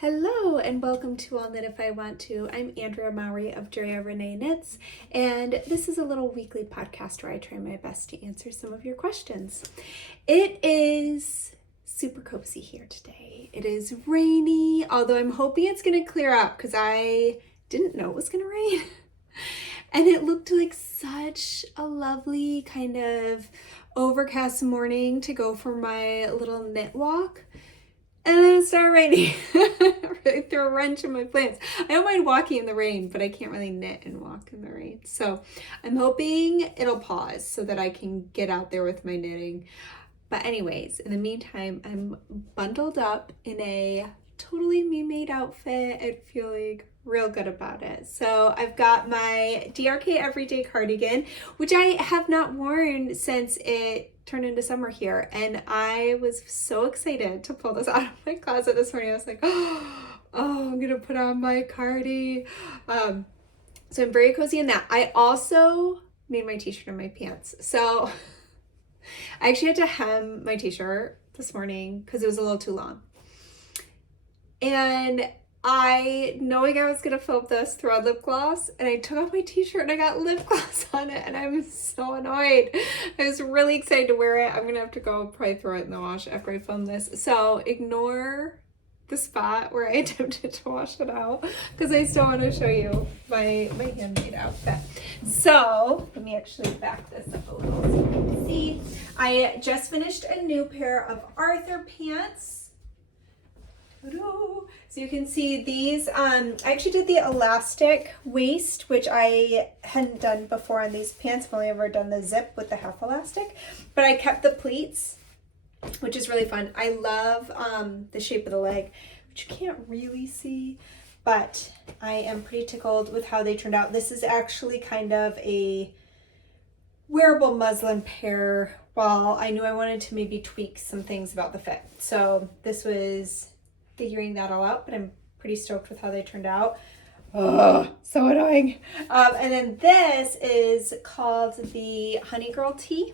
Hello and welcome to All Knit If I Want To. I'm Andrea Mowry of Drea Renee Knits, and this is a little weekly podcast where I try my best to answer some of your questions. It is super cozy here today. It is rainy, although I'm hoping it's going to clear up because I didn't know it was going to rain. And it looked like such a lovely kind of overcast morning to go for my little knit walk. And then it started raining. Really threw a wrench in my plans. I don't mind walking in the rain, but I can't really knit and walk in the rain. So I'm hoping it'll pause so that I can get out there with my knitting. But anyways, in the meantime, I'm bundled up in a totally me-made outfit and feeling real good about it. So I've got my DRK Everyday Cardigan, which I have not worn since it turned into summer here, and I was so excited to pull this out of my closet this morning. I was like, oh, I'm gonna put on my cardi. So I'm very cozy in that. I also made my t-shirt and my pants. So I actually had to hem my t-shirt this morning because it was a little too long. And knowing I was gonna film this, throw on lip gloss, and I took off my t-shirt and I got lip gloss on it, and I'm so annoyed. I was really excited to wear it. I'm gonna have to go probably throw it in the wash after I film this. So ignore the spot where I attempted to wash it out because I still want to show you my handmade outfit. So let me actually back this up a little so you can see. I just finished a new pair of Arthur pants. So you can see these, I actually did the elastic waist, which I hadn't done before on these pants. I've only ever done the zip with the half elastic, but I kept the pleats, which is really fun. I love the shape of the leg, which you can't really see, but I am pretty tickled with how they turned out. This is actually kind of a wearable muslin pair, while I knew I wanted to maybe tweak some things about the fit. So this was figuring that all out, but I'm pretty stoked with how they turned out. Oh, so annoying. And then this is called the Honey Girl Tee.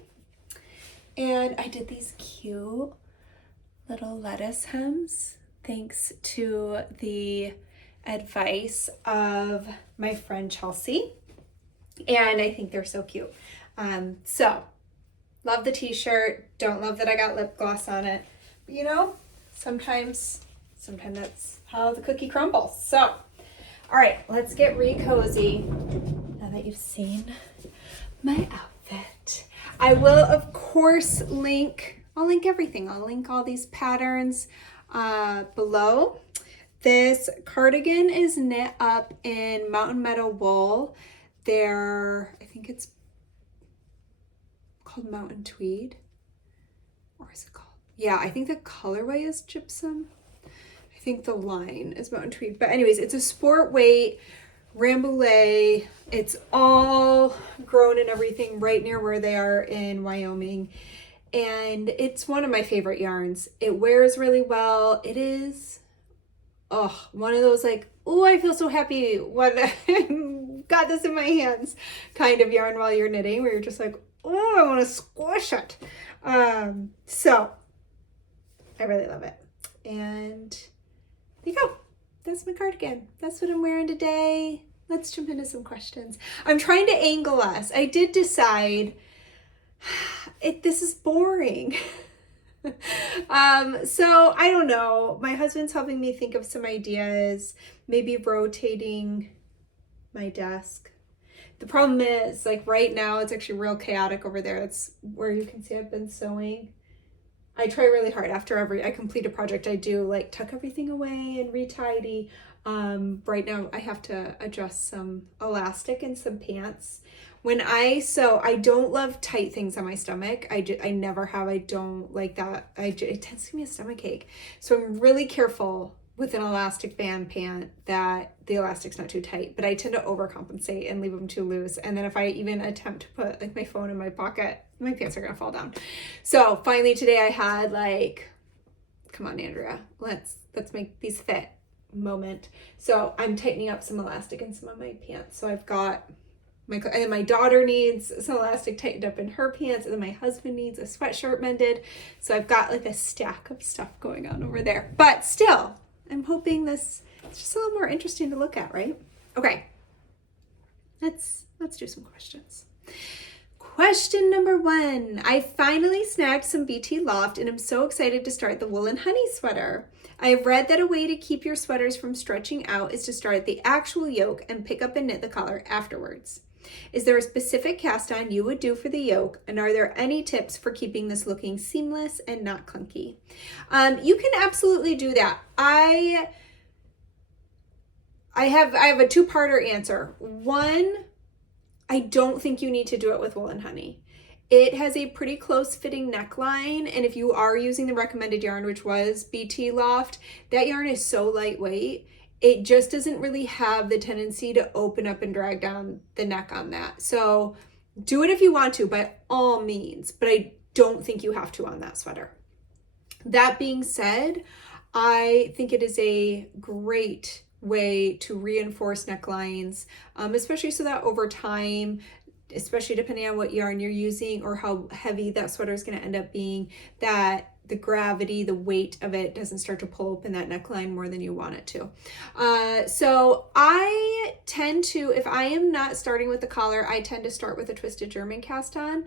And I did these cute little lettuce hems thanks to the advice of my friend Chelsea. And I think they're so cute. So love the t-shirt. Don't love that I got lip gloss on it. But you know, sometimes that's how the cookie crumbles. So, all right, let's get cozy now that you've seen my outfit. I will, of course, I'll link everything. I'll link all these patterns below. This cardigan is knit up in Mountain Meadow wool. I think it's called Mountain Tweed. Or is it called? Yeah, I think the colorway is gypsum. I think the line is Mountain Tweed. But anyways, it's a sport weight rambouillet. It's all grown and everything right near where they are in Wyoming. And it's one of my favorite yarns. It wears really well. It is one of those like, oh, I feel so happy when I got this in my hands kind of yarn while you're knitting, where you're just like, oh, I want to squish it. So I really love it. And there you go. That's my cardigan. That's what I'm wearing today. Let's jump into some questions. I'm trying to angle us. I did decide this is boring. So I don't know. My husband's helping me think of some ideas, maybe rotating my desk. The problem is, like right now, it's actually real chaotic over there. It's where you can see I've been sewing. I try really hard after I complete a project. I do like tuck everything away and retidy. Right now I have to adjust some elastic in some pants. When I sew, I don't love tight things on my stomach. I never have. I don't like that. It tends to give me a stomach ache. So I'm really careful with an elastic band pant that the elastic's not too tight, but I tend to overcompensate and leave them too loose. And then if I even attempt to put like my phone in my pocket, my pants are gonna fall down. So finally today I had like, come on, Andrea, let's make these fit moment. So I'm tightening up some elastic in some of my pants. So I've got and then my daughter needs some elastic tightened up in her pants, and then my husband needs a sweatshirt mended. So I've got like a stack of stuff going on over there. But still, I'm hoping this is just a little more interesting to look at, right? Okay, let's do some questions. Question number 1. I finally snagged some BT Loft and I'm so excited to start the Woolen Honey sweater. I have read that a way to keep your sweaters from stretching out is to start at the actual yoke and pick up and knit the collar afterwards. Is there a specific cast on you would do for the yoke, and are there any tips for keeping this looking seamless and not clunky? You can absolutely do that. I have a two-parter answer. One, I don't think you need to do it with Woolen Honey. It has a pretty close fitting neckline, and if you are using the recommended yarn, which was BT Loft, that yarn is so lightweight, it just doesn't really have the tendency to open up and drag down the neck on that. So do it if you want to, by all means, but I don't think you have to on that sweater. That being said, I think it is a great way to reinforce necklines, especially so that over time, especially depending on what yarn you're using or how heavy that sweater is going to end up being, that the gravity, the weight of it doesn't start to pull open that neckline more than you want it to. So I tend to, if I am not starting with the collar, I tend to start with a twisted German cast on,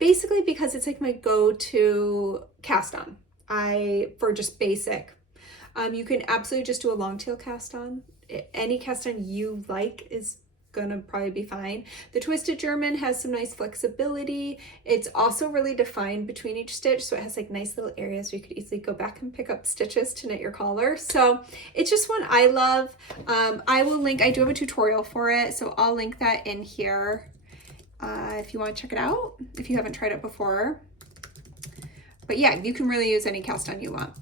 basically because it's like my go-to cast on for just basic. You can absolutely just do a long tail cast on. Any cast on you like is gonna probably be fine. The twisted German has some nice flexibility. It's also really defined between each stitch, so it has like nice little areas where you could easily go back and pick up stitches to knit your collar. So it's just one I love. I will link, I do have a tutorial for it, so I'll link that in here if you want to check it out, if you haven't tried it before. But yeah, you can really use any cast on you want.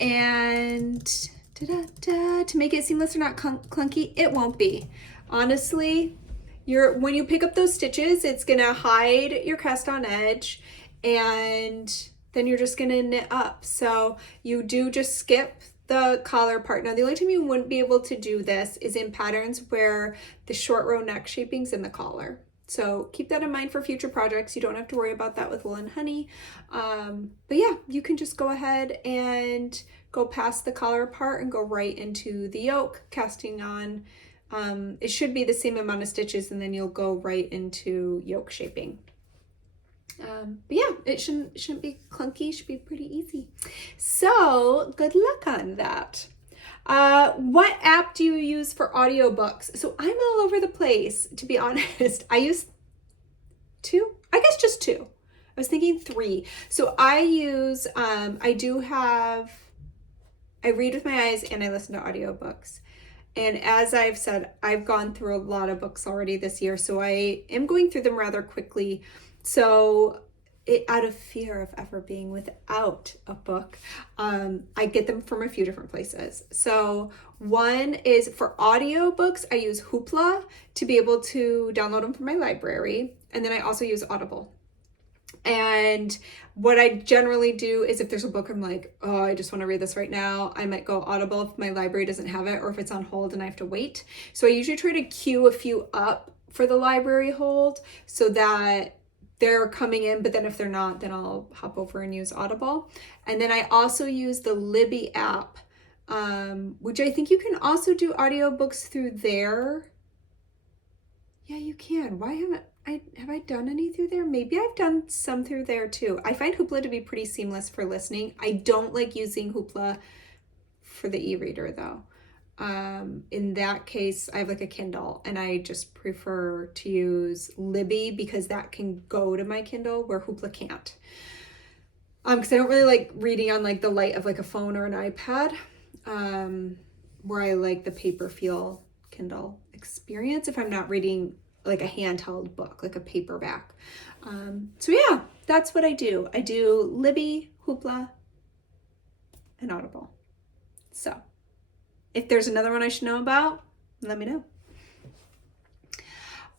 And to make it seamless or not clunky, it won't be. Honestly, when you pick up those stitches, it's gonna hide your cast on edge, and then you're just gonna knit up. So you do just skip the collar part. Now, the only time you wouldn't be able to do this is in patterns where the short row neck shaping's in the collar. So keep that in mind for future projects. You don't have to worry about that with Woolen Honey. But yeah, you can just go ahead and go past the collar part and go right into the yoke, casting on. It should be the same amount of stitches, and then you'll go right into yoke shaping. But yeah, it shouldn't be clunky. It should be pretty easy. So good luck on that. What app do you use for audiobooks? So I'm all over the place, to be honest. I use 2, I guess just 2. I was thinking 3. So I use, I read with my eyes and I listen to audiobooks. And as I've said, I've gone through a lot of books already this year, so I am going through them rather quickly. So out of fear of ever being without a book, I get them from a few different places. So one is for audiobooks, I use Hoopla to be able to download them from my library. And then I also use Audible. And what I generally do is if there's a book I'm like, oh, I just want to read this right now, I might go Audible if my library doesn't have it or if it's on hold and I have to wait. So I usually try to queue a few up for the library hold so that they're coming in, but then if they're not, then I'll hop over and use Audible. And then I also use the Libby app, which I think you can also do audiobooks through there. Yeah, you can. Why haven't have I done any through there? Maybe I've done some through there too. I find Hoopla to be pretty seamless for listening. I don't like using Hoopla for the e-reader though. In that case, I have like a Kindle and I just prefer to use Libby because that can go to my Kindle where Hoopla can't. Because I don't really like reading on like the light of like a phone or an iPad, where I like the paper feel Kindle experience if I'm not reading like a handheld book, like a paperback. So yeah, that's what I do. I do Libby, Hoopla, and Audible. So if there's another one I should know about, let me know.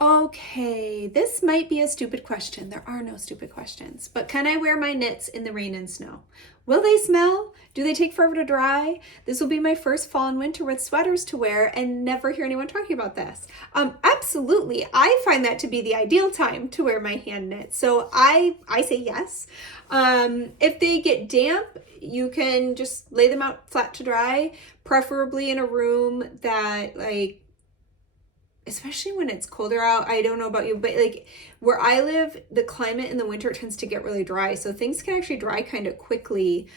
Okay, this might be a stupid question. There are no stupid questions. But can I wear my knits in the rain and snow? Will they smell? Do they take forever to dry? This will be my first fall and winter with sweaters to wear and never hear anyone talking about this. Absolutely. I find that to be the ideal time to wear my hand knit. So I say yes. If they get damp, you can just lay them out flat to dry, preferably in a room that especially when it's colder out. I don't know about you, but like where I live, the climate in the winter tends to get really dry. So things can actually dry kind of quickly,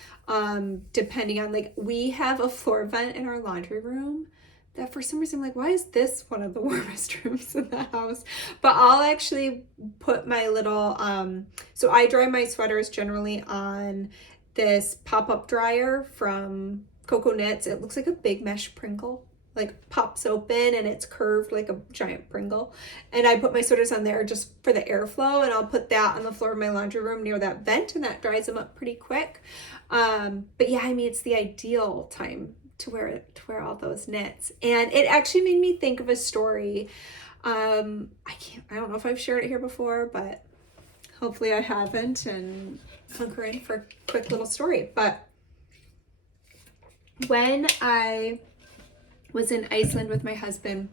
depending on, like, we have a floor vent in our laundry room that for some reason, I'm like, why is this one of the warmest rooms in the house? But I'll actually put my little, so I dry my sweaters generally on this pop-up dryer from Coco Knits. It looks like a big mesh Pringle, like pops open and it's curved like a giant Pringle. And I put my sweaters on there just for the airflow, and I'll put that on the floor of my laundry room near that vent, and that dries them up pretty quick. But yeah, I mean, it's the ideal time to wear all those knits. And it actually made me think of a story. I don't know if I've shared it here before, but hopefully I haven't, and hunker in for a quick little story. But when I was in Iceland with my husband,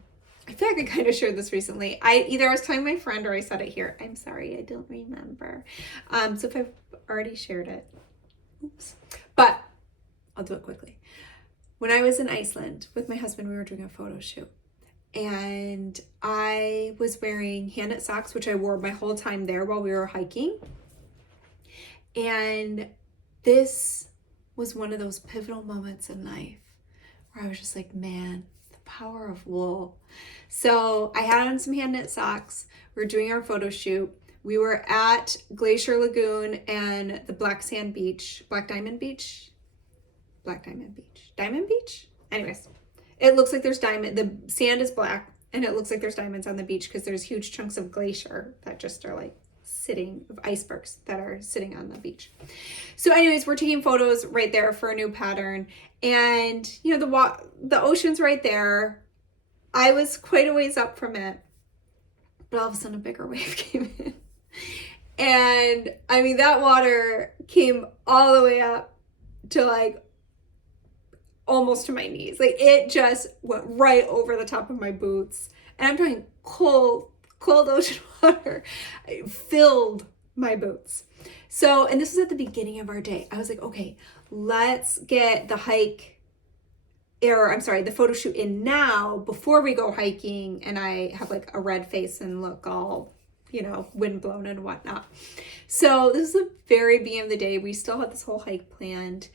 I feel like I kind of shared this recently. I was telling my friend or I said it here. I'm sorry, I don't remember. So if I've already shared it, oops. But I'll do it quickly. When I was in Iceland with my husband, we were doing a photo shoot. And I was wearing hand knit socks, which I wore my whole time there while we were hiking. And this was one of those pivotal moments in life where I was just like, man, the power of wool. So I had on some hand knit socks. We were doing our photo shoot. We were at Glacier Lagoon and the Diamond Beach. Anyways, it looks like there's diamond. The sand is black and it looks like there's diamonds on the beach because there's huge chunks of glacier that just are like icebergs that are sitting on the beach. So anyways, we're taking photos right there for a new pattern, and the ocean's right there. I was quite a ways up from it, but all of a sudden a bigger wave came in, and I mean that water came all the way up to like almost to my knees. Like it just went right over the top of my boots, and I'm talking cold ocean water. It filled my boots. So, and this was at the beginning of our day. I was like, okay, let's get the photo shoot in now before we go hiking and I have like a red face and look all, windblown and whatnot. So this is the very beginning of the day. We still had this whole hike planned,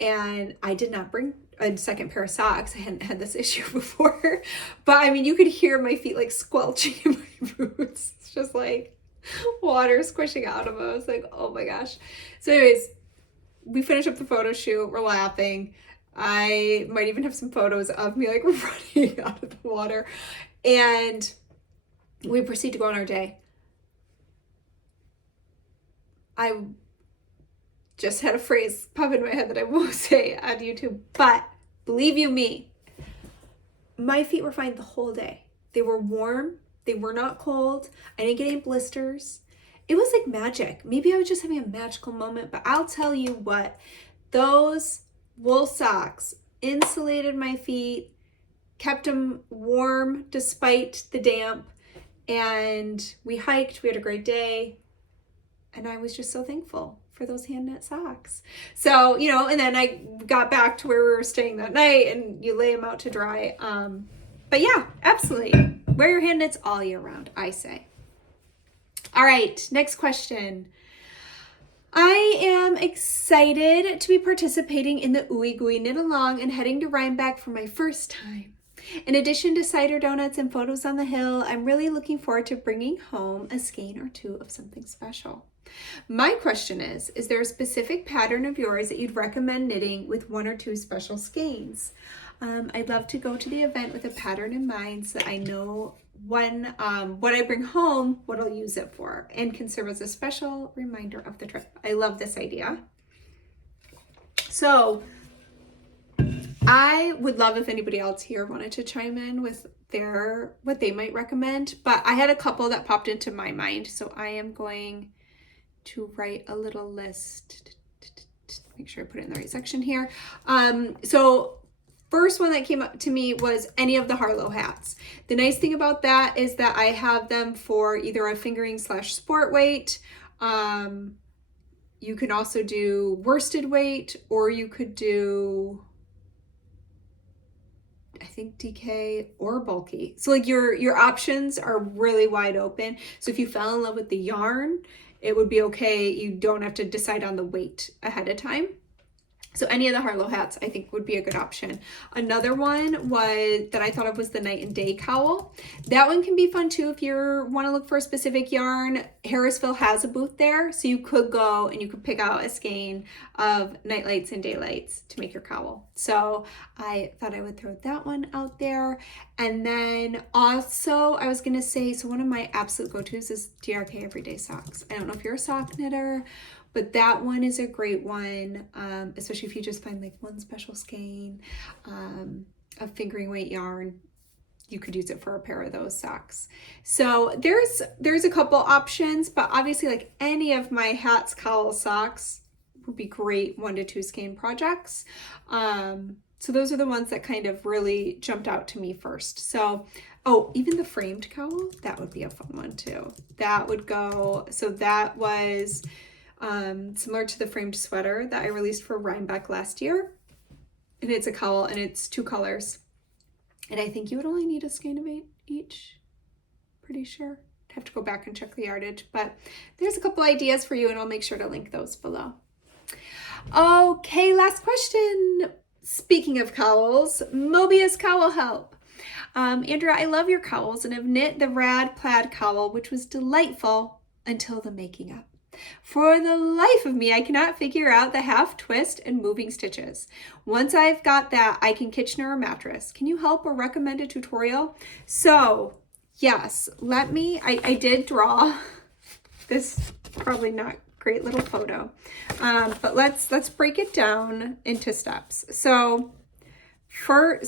and I did not bring a second pair of socks. I hadn't had this issue before, but I mean, you could hear my feet like squelching in my boots. It's just like water squishing out of them. I was like, oh my gosh. So anyways, we finished up the photo shoot. We're laughing. I might even have some photos of me like running out of the water, and we proceed to go on our day. I just had a phrase pop in my head that I won't say on YouTube, but believe you me, my feet were fine the whole day. They were warm. They were not cold. I didn't get any blisters. It was like magic. Maybe I was just having a magical moment, but I'll tell you what, those wool socks insulated my feet, kept them warm despite the damp, and we hiked. We had a great day, and I was just so thankful for those hand knit socks. So, and then I got back to where we were staying that night, and you lay them out to dry. But yeah, absolutely. Wear your hand knits all year round, I say. All right, next question. I am excited to be participating in the Ooey Gooey Knit Along and heading to Rhyback for my first time. In addition to cider donuts and photos on the hill, I'm really looking forward to bringing home a skein or two of something special. My question is there a specific pattern of yours that you'd recommend knitting with one or two special skeins? I'd love to go to the event with a pattern in mind so that I know when what I bring home, what I'll use it for, and can serve as a special reminder of the trip. I love this idea. So I would love if anybody else here wanted to chime in with what they might recommend, but I had a couple that popped into my mind, so I am going to write a little list. Make sure I put it in the right section here. So first one that came up to me was any of the Harlow hats. The nice thing about that is that I have them for either a fingering / sport weight. You can also do worsted weight, or you could do, I think, DK or bulky. So like your options are really wide open. So if you fell in love with the yarn, it would be okay. You don't have to decide on the weight ahead of time. So any of the Harlow hats I think would be a good option. Another one that I thought of was the night and day cowl. That one can be fun too if you want to look for a specific yarn. Harrisville has a booth there, so you could go and you could pick out a skein of nightlights and daylights to make your cowl. So I thought I would throw that one out there. And then also I was going to say, so one of my absolute go-tos is DRK Everyday Socks. I don't know if you're a sock knitter, but that one is a great one, especially if you just find like one special skein of fingering weight yarn. You could use it for a pair of those socks. So there's a couple options, but obviously like any of my hats, cowls, socks would be great 1 to 2 skein projects. So those are the ones that kind of really jumped out to me first. So, oh, even the framed cowl, that would be a fun one too. That would go, so that was similar to the framed sweater that I released for Rhyback last year. And it's a cowl and it's 2 colors. And I think you would only need a skein of 8 each. Pretty sure. I'd have to go back and check the yardage, but there's a couple ideas for you and I'll make sure to link those below. Okay, last question. Speaking of cowls, Mobius cowl help. Andrea, I love your cowls and have knit the rad plaid cowl, which was delightful until the making up. For the life of me, I cannot figure out the half twist and moving stitches. Once I've got that, I can Kitchener a mattress. Can you help or recommend a tutorial? So yes, I did draw this, probably not great little photo, but let's break it down into steps. So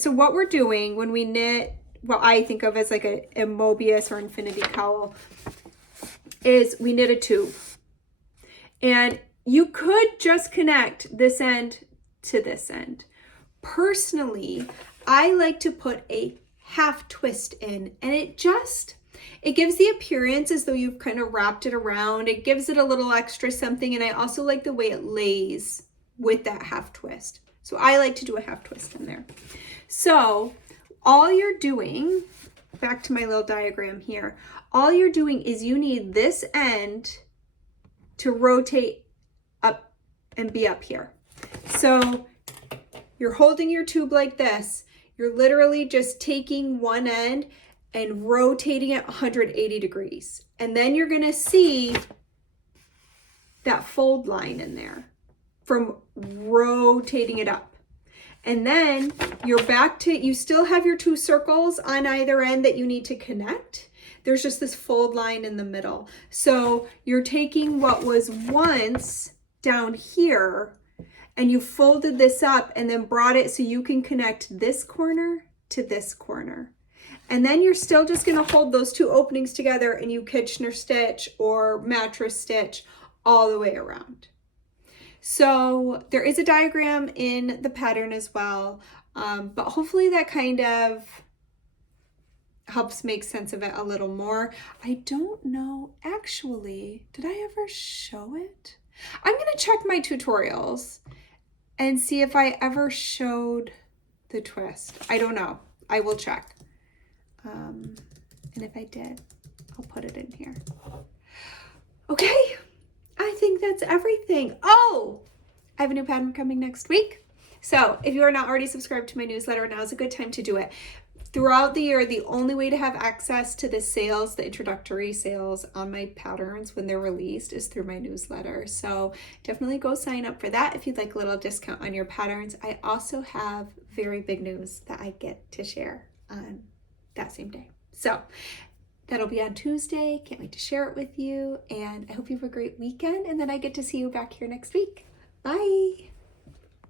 what we're doing when we knit what I think of as like a Mobius or infinity cowl is we knit a tube. And you could just connect this end to this end. Personally, I like to put a half twist in, and it gives the appearance as though you've kind of wrapped it around. It gives it a little extra something, and I also like the way it lays with that half twist. So I like to do a half twist in there. So all you're doing, back to my little diagram here, all you're doing is you need this end to rotate up and be up here. So you're holding your tube like this. You're literally just taking one end and rotating it 180 degrees. And then you're gonna see that fold line in there from rotating it up. And then you're back to, you still have your 2 circles on either end that you need to connect. There's just this fold line in the middle. So you're taking what was once down here and you folded this up and then brought it so you can connect this corner to this corner. And then you're still just gonna hold those 2 openings together and you Kitchener stitch or mattress stitch all the way around. So there is a diagram in the pattern as well, but hopefully that kind of helps make sense of it a little more. I don't know, actually, did I ever show it? I'm gonna check my tutorials and see if I ever showed the twist. I don't know, I will check. And if I did, I'll put it in here. Okay, I think that's everything. Oh, I have a new pattern coming next week. So if you are not already subscribed to my newsletter, now is a good time to do it. Throughout the year, the only way to have access to the sales, the introductory sales on my patterns when they're released is through my newsletter. So definitely go sign up for that if you'd like a little discount on your patterns. I also have very big news that I get to share on that same day. So that'll be on Tuesday. Can't wait to share it with you. And I hope you have a great weekend and then I get to see you back here next week. Bye.